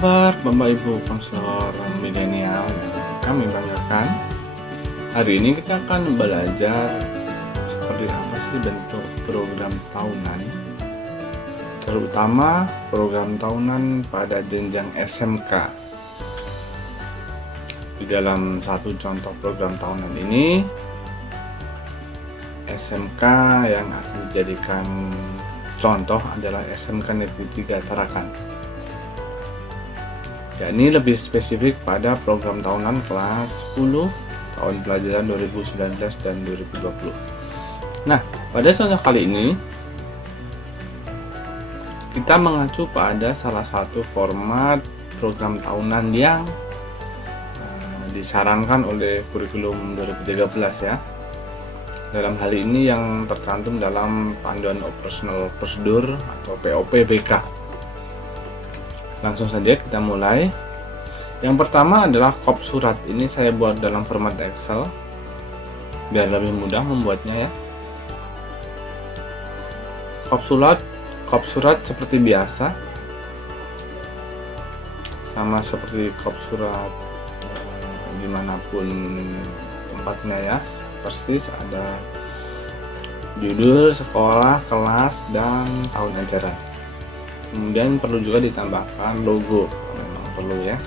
kabar Bapak Ibu konselor milenial yang kami banggakan? Hari ini kita akan belajar seperti apa sih bentuk program tahunan, terutama program tahunan pada jenjang SMK. Di dalam satu contoh program tahunan ini, SMK yang akan dijadikan contoh adalah SMK Negeri 3 Tarakan. Ya, ini lebih spesifik pada program tahunan kelas 10 tahun pelajaran 2019 dan 2020. Nah, pada contoh kali ini kita mengacu pada salah satu format program tahunan yang disarankan oleh kurikulum 2013 ya. Dalam hal ini yang tercantum dalam Panduan Operasional Prosedur atau POP-BK. Langsung saja kita mulai. Yang pertama adalah kop surat. Ini saya buat dalam format Excel biar lebih mudah membuatnya ya. Kop surat seperti biasa, sama seperti kop surat dimanapun tempatnya ya. Persis ada judul, sekolah, kelas, dan tahun ajaran. Kemudian perlu juga ditambahkan logo, memang perlu ya.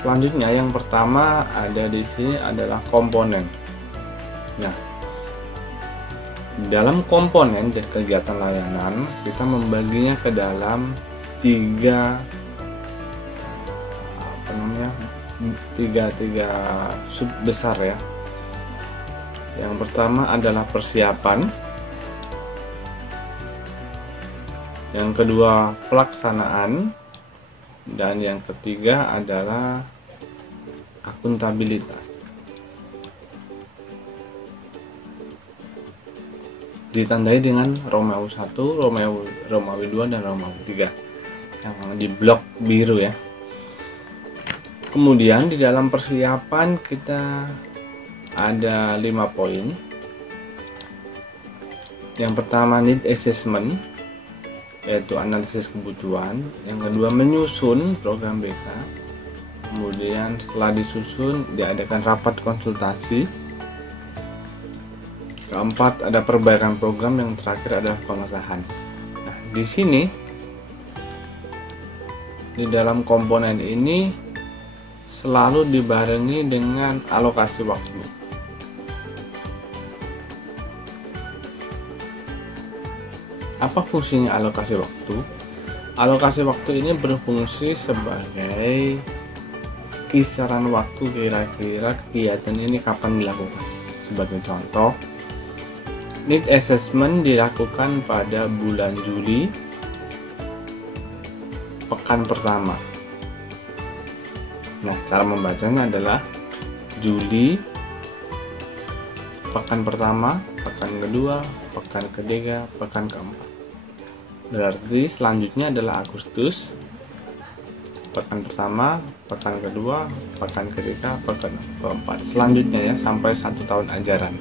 Selanjutnya yang pertama ada di sini adalah komponen. Nah, dalam komponen dan kegiatan layanan kita membaginya ke dalam tiga sub besar ya. Yang pertama adalah persiapan, yang kedua pelaksanaan, dan yang ketiga adalah akuntabilitas. Ditandai dengan Romawi 1, Romawi 2, dan Romawi 3 yang di blok biru ya. Kemudian di dalam persiapan kita ada 5 poin. Yang pertama need assessment, yaitu analisis kebutuhan. Yang kedua menyusun program BK. Kemudian setelah disusun diadakan rapat konsultasi. Keempat ada perbaikan program, yang terakhir adalah pengesahan. Nah, di sini di dalam komponen ini selalu dibarengi dengan alokasi waktu. Apa fungsinya alokasi waktu? Alokasi waktu ini berfungsi sebagai kisaran waktu kira-kira kegiatan ini kapan dilakukan. Sebagai contoh, need assessment dilakukan pada bulan Juli, pekan pertama. Nah, cara membacanya adalah Juli, pekan pertama, pekan kedua, pekan ketiga, pekan keempat. Berarti selanjutnya adalah Agustus, pekan pertama, pekan kedua, pekan ketiga, pekan keempat. Selanjutnya ya sampai 1 tahun ajaran.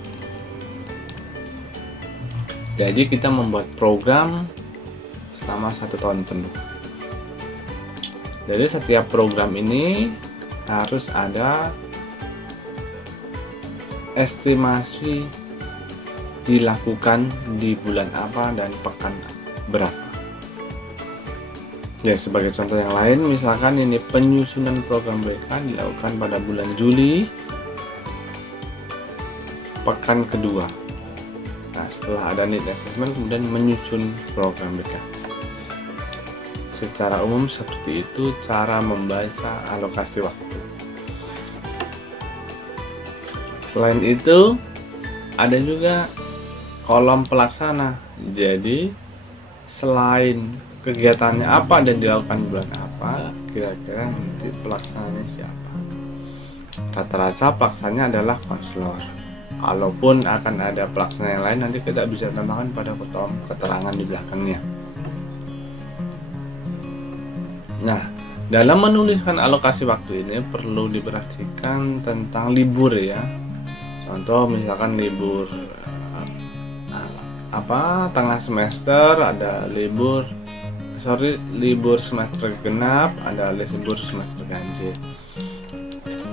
Jadi kita membuat program selama 1 tahun penuh. Jadi setiap program ini harus ada estimasi dilakukan di bulan apa dan pekan berapa. Ya, sebagai contoh yang lain, misalkan ini penyusunan program BK dilakukan pada bulan Juli, pekan kedua. Nah, setelah ada need assessment, kemudian menyusun program BK. Secara umum seperti itu cara membaca alokasi waktu. Selain itu, ada juga kolom pelaksana. Jadi, selain kegiatannya apa dan dilakukan bulan apa, kira-kira nanti pelaksananya siapa. Rata-rata pelaksananya adalah konselor. Kalaupun akan ada pelaksana yang lain, nanti kita bisa tambahkan pada kolom keterangan di belakangnya. Nah, dalam menuliskan alokasi waktu ini perlu diperhatikan tentang libur ya. Contoh misalkan libur tengah semester, ada libur libur semester genap, ada libur semester ganjil.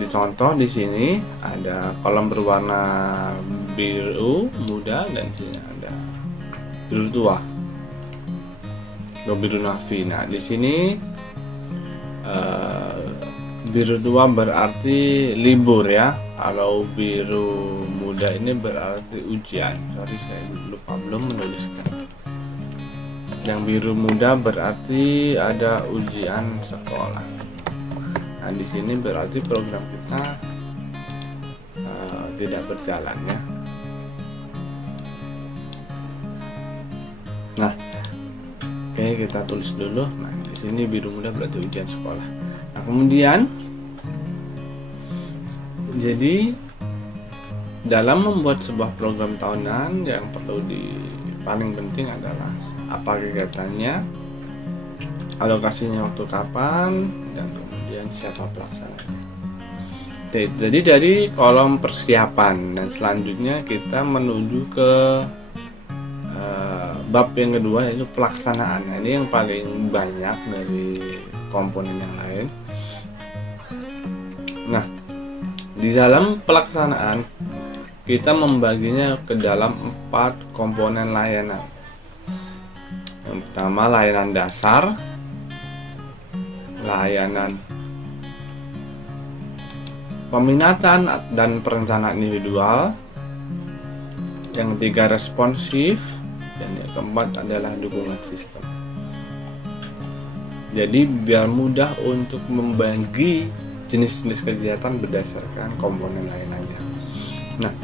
Di contoh di sini ada kolom berwarna biru muda dan di sini ada biru tua atau biru navy. Nah, di sini biru tua berarti libur ya. Kalau biru muda ini berarti ujian. Sorry, saya lupa belum menuliskan. Yang biru muda berarti ada ujian sekolah. Nah, di sini berarti program kita tidak berjalan ya. Nah, oke, kita tulis dulu. Nah, di sini biru muda berarti ujian sekolah. Nah, kemudian jadi dalam membuat sebuah program tahunan yang paling penting adalah apa kegiatannya, alokasinya waktu kapan, dan kemudian siapa pelaksananya. Jadi dari kolom persiapan, dan selanjutnya kita menuju ke bab yang kedua, yaitu pelaksanaan. Nah, ini yang paling banyak dari komponen yang lain. Nah, di dalam pelaksanaan kita membaginya ke dalam 4 komponen layanan. Yang pertama layanan dasar, layanan peminatan dan perencanaan individual, yang ketiga responsif, dan yang keempat adalah dukungan sistem. Jadi biar mudah untuk membagi jenis-jenis kegiatan berdasarkan komponen layanannya. Nah,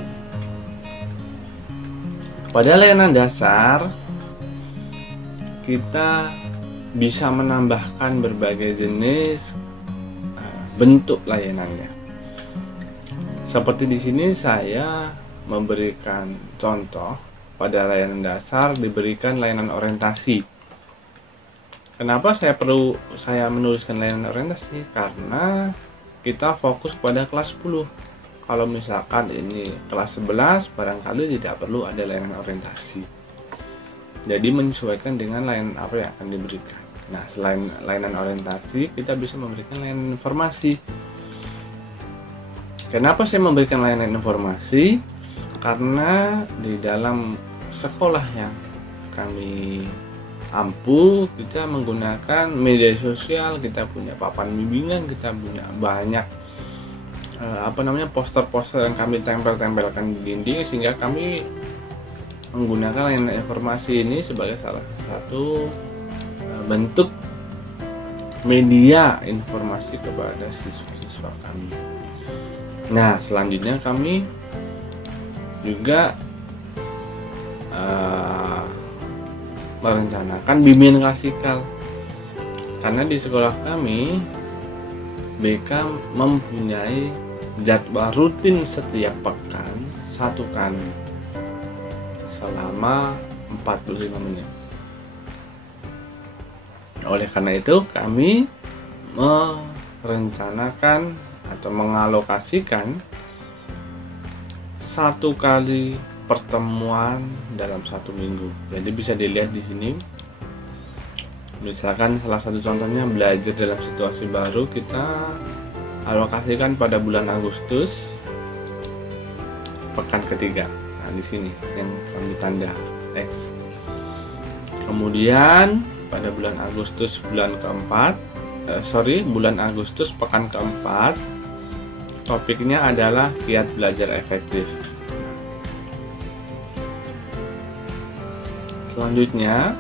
pada layanan dasar kita bisa menambahkan berbagai jenis bentuk layanannya. Seperti di sini saya memberikan contoh, pada layanan dasar diberikan layanan orientasi. Kenapa saya menuliskan layanan orientasi? Karena kita fokus pada kelas 10. Kalau misalkan ini kelas 11, barangkali tidak perlu ada layanan orientasi. Jadi menyesuaikan dengan layanan apa yang akan diberikan. Nah, selain layanan orientasi, kita bisa memberikan layanan informasi. Kenapa saya memberikan layanan informasi? Karena di dalam sekolah yang kami ampuh, kita menggunakan media sosial, kita punya papan bimbingan, kita punya banyak poster-poster yang kami tempelkan di dinding, sehingga kami menggunakan layanan informasi ini sebagai salah satu bentuk media informasi kepada siswa-siswa kami. Nah, selanjutnya kami juga merencanakan bimbingan klasikal, karena di sekolah kami BK mempunyai jadwal rutin setiap pekan 1 kali selama 45 menit. Oleh karena itu kami merencanakan atau mengalokasikan 1 kali pertemuan dalam 1 minggu. Jadi bisa dilihat di sini. Misalkan salah satu contohnya belajar dalam situasi baru, kita alokasikan pada bulan Agustus pekan ketiga. Nah, di sini yang kami tanda X. Kemudian pada bulan Agustus bulan Agustus pekan keempat, topiknya adalah kiat belajar efektif. Selanjutnya,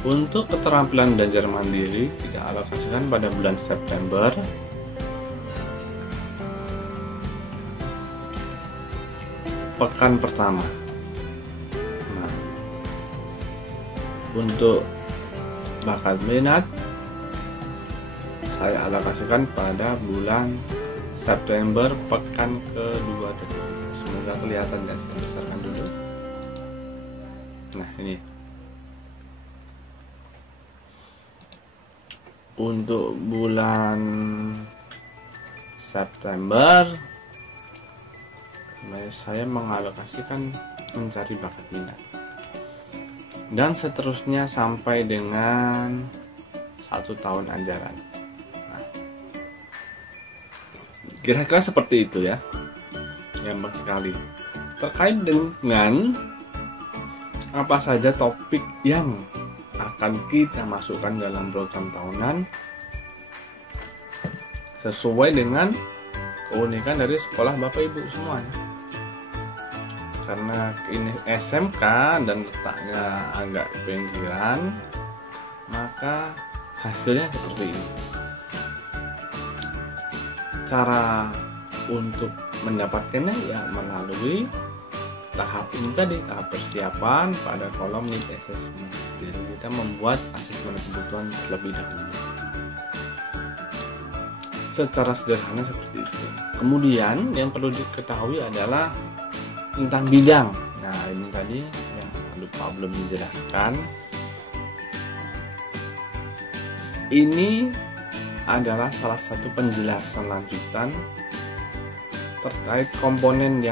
untuk keterampilan belajar mandiri kita alokasikan pada bulan September. Pekan pertama. Nah, untuk bakat minat saya alokasikan pada bulan September pekan kedua. Semoga kelihatan ya, saya besarkan dulu. Nah, ini untuk bulan September saya mengalokasikan mencari bakat minat. dan seterusnya sampai dengan 1 tahun ajaran. Nah, kira-kira seperti itu ya, gampang sekali. Terkait dengan apa saja topik yang akan kita masukkan dalam program tahunan sesuai dengan keunikan dari sekolah Bapak Ibu semuanya. Karena ini SMK dan letaknya agak pinggiran, maka hasilnya seperti ini. Cara untuk mendapatkannya ya melalui tahap ini tadi, tahap persiapan pada kolom need assessment. Jadi kita membuat asesmen kebutuhan terlebih dahulu. Secara sederhana seperti itu. Kemudian yang perlu diketahui adalah tentang bidang. Nah, ini tadi yang lupa belum dijelaskan. Ini adalah salah satu penjelasan lanjutan terkait komponen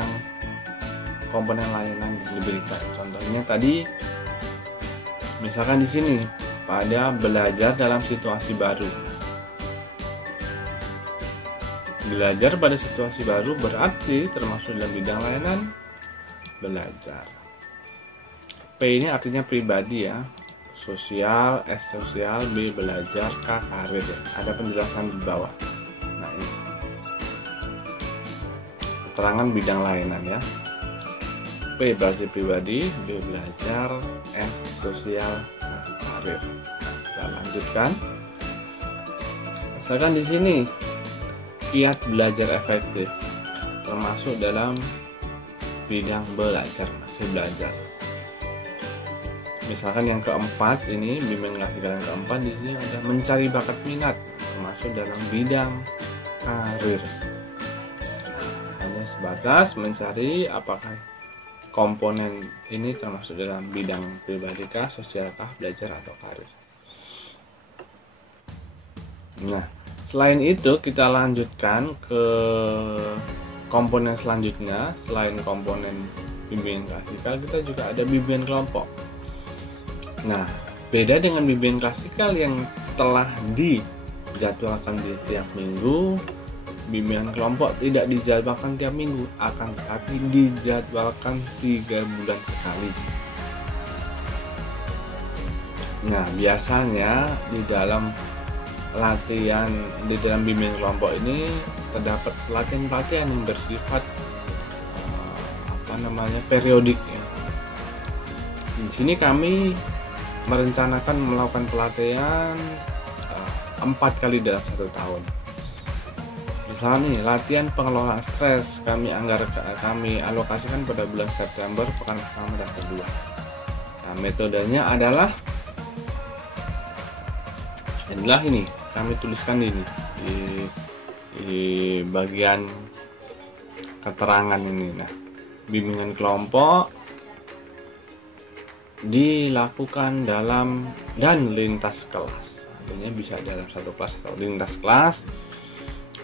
layanan yang diberikan. Contohnya tadi, misalkan di sini pada belajar dalam situasi baru. Belajar pada situasi baru berarti termasuk dalam bidang layanan belajar. P ini artinya pribadi ya, sosial, S sosial, B belajar, K karir ya. Ada penjelasan di bawah. Nah ini keterangan bidang layanan ya. P berarti pribadi, B belajar, S sosial, karir. Nah, kita lanjutkan. Misalkan di sini kiat belajar efektif termasuk dalam bidang belajar, masih belajar. Misalkan yang keempat ini bimbingan klasikal yang keempat, di sini ada mencari bakat minat termasuk dalam bidang karir. Hanya sebatas mencari apakah komponen ini termasuk dalam bidang pribadi kah, sosial kah, belajar atau karir. Nah, selain itu kita lanjutkan ke komponen selanjutnya. Selain komponen bimbingan klasikal, kita juga ada bimbingan kelompok. Nah, beda dengan bimbingan klasikal yang telah dijadwalkan di tiap minggu, bimbingan kelompok tidak dijadwalkan tiap minggu, akan tetapi dijadwalkan 3 bulan sekali. Nah, biasanya di dalam bimbingan kelompok ini terdapat pelatihan-pelatihan yang bersifat periodik ya. Di sini kami merencanakan melakukan pelatihan 4 kali dalam 1 tahun. Misalnya nih, latihan pengelolaan stres kami alokasikan pada bulan September, pekan pertama dan kedua. Nah, metodenya adalah ini, kami tuliskan ini di bagian keterangan ini. Nah, bimbingan kelompok dilakukan dalam dan lintas kelas. Artinya bisa dalam satu kelas atau lintas kelas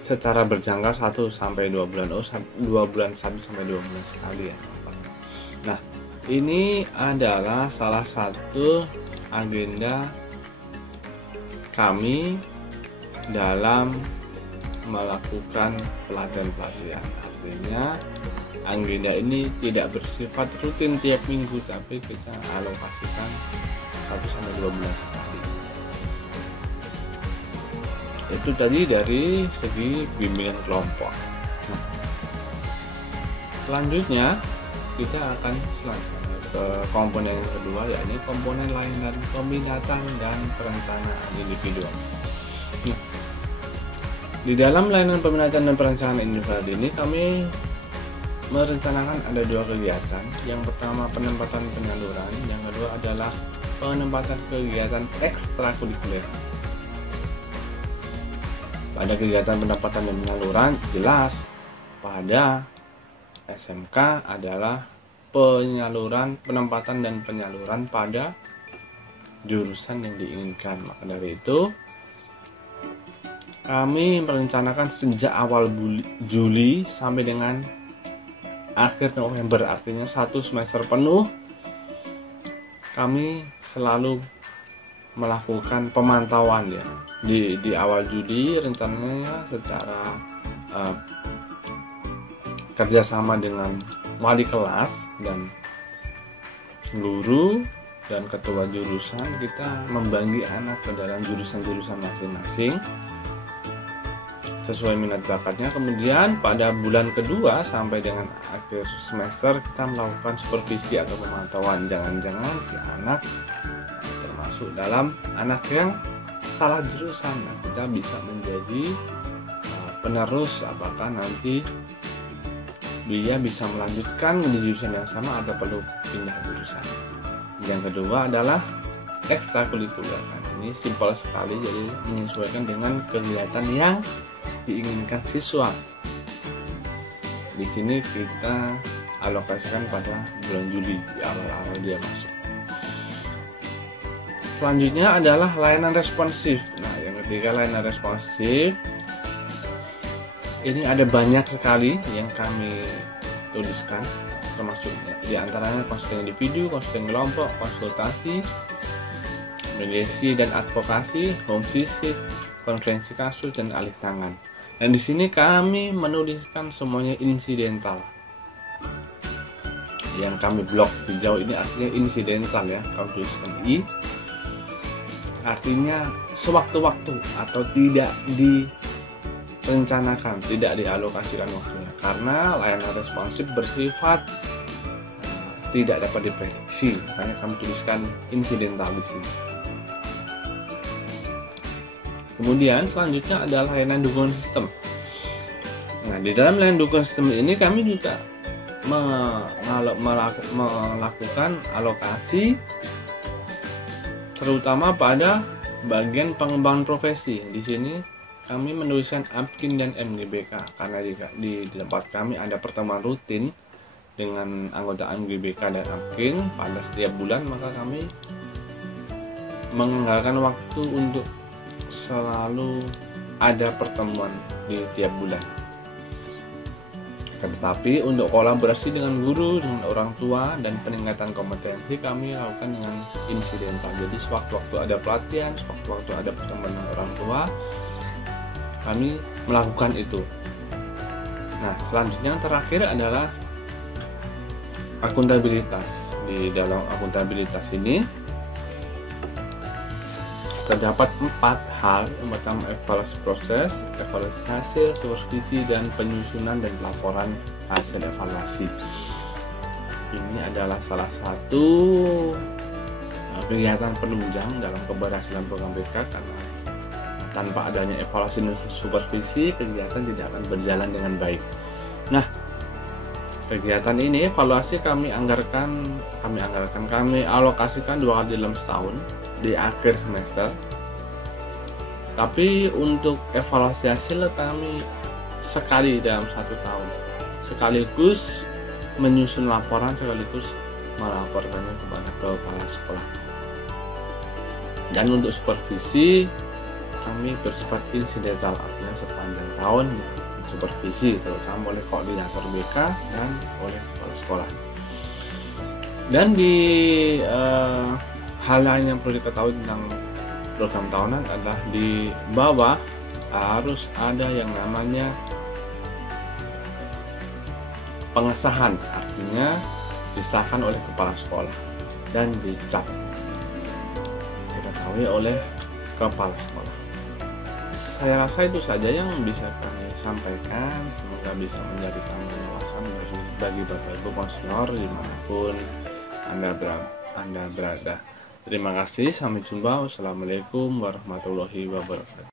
secara berjangka 1 sampai 2 bulan. 2 bulan 1 sampai 2 bulan sekali ya. Nah, ini adalah salah satu agenda kami dalam melakukan pelatihan-pelatihan. Artinya agenda ini tidak bersifat rutin tiap minggu, tapi kita alokasikan 1 sampai 2 bulan sekali. Itu tadi dari segi bimbingan kelompok. Nah, selanjutnya kita akan ke komponen yang kedua, yakni komponen layanan peminatan dan perencanaan individual. Nah, di dalam layanan peminatan dan perencanaan individual ini kami merencanakan ada 2 kegiatan. Yang pertama penempatan penyaluran, yang kedua adalah penempatan kegiatan ekstrakurikuler. Pada kegiatan penempatan dan penyaluran, jelas pada SMK adalah penempatan dan penyaluran pada jurusan yang diinginkan. Maka dari itu kami merencanakan sejak awal Juli sampai dengan akhir November, artinya 1 semester penuh kami selalu melakukan pemantauan ya. Di awal Juli rencananya secara kerjasama dengan wali kelas dan guru dan ketua jurusan, kita membagi anak ke dalam jurusan-jurusan masing-masing sesuai minat bakatnya. Kemudian pada bulan kedua sampai dengan akhir semester kita melakukan supervisi atau pemantauan. Jangan-jangan si anak termasuk dalam anak yang salah jurusan. Nah, kita bisa menjadi penerus apakah nanti dia bisa melanjutkan di jurusan yang sama atau perlu pindah jurusan. Yang kedua adalah ekstrakurikuler. Nah, ini simpel sekali, jadi menyesuaikan dengan kegiatan yang diinginkan siswa. Di sini kita alokasikan pada bulan Juli, di awal-awal dia masuk. Selanjutnya adalah layanan responsif. Nah, yang ketiga layanan responsif. Ini ada banyak sekali yang kami tuliskan, termasuk di antaranya konseling individu, konseling kelompok, konsultasi, mediasi dan advokasi, home visit, konferensi kasus, dan alih tangan. Dan di sini kami menuliskan semuanya insidental. Yang kami blok hijau ini artinya insidental ya, kalau tuliskan I artinya sewaktu-waktu atau tidak direncanakan, tidak dialokasikan waktunya, karena layanan responsif bersifat tidak dapat diprediksi, makanya kami tuliskan insidental di sini. Kemudian selanjutnya adalah layanan dukungan sistem. Nah, di dalam layanan dukungan sistem ini kami juga melakukan alokasi terutama pada bagian pengembangan profesi. Di sini kami menuliskan APKIN dan MGBK karena di tempat kami ada pertemuan rutin dengan anggota MGBK dan APKIN pada setiap bulan, maka kami menganggarkan waktu untuk selalu ada pertemuan di tiap bulan. Tetapi untuk kolaborasi dengan guru, dengan orang tua, dan peningkatan kompetensi kami lakukan dengan insidental. Jadi sewaktu-waktu ada pelatihan, sewaktu-waktu ada pertemuan dengan orang tua, kami melakukan itu. Nah, selanjutnya yang terakhir adalah akuntabilitas. Di dalam akuntabilitas ini terdapat 4 hal. Yang pertama evaluasi proses, evaluasi hasil, supervisi, dan penyusunan dan laporan hasil evaluasi. Ini adalah salah satu kegiatan penunjang dalam keberhasilan program BK, karena tanpa adanya evaluasi dan supervisi kegiatan tidak akan berjalan dengan baik. Nah, kegiatan ini evaluasi kami alokasikan 2 kali dalam setahun di akhir semester. Tapi untuk evaluasi hasil kami sekali dalam 1 tahun, sekaligus menyusun laporan, sekaligus melaporkannya kepada kepala sekolah. Dan untuk supervisi kami bersifat insidental, artinya sepanjang tahun supervisi terutama oleh koordinator BK dan oleh kepala sekolah. Dan di hal lain yang perlu diketahui tentang program tahunan adalah di bawah harus ada yang namanya pengesahan, artinya disahkan oleh kepala sekolah dan dicap diketahui oleh kepala sekolah. Saya rasa itu saja yang bisa kami sampaikan. Semoga bisa menjadi tambahan wawasan bagi Bapak Ibu konselor dimanapun Anda berada. Terima kasih, sampai jumpa. Wassalamualaikum warahmatullahi wabarakatuh.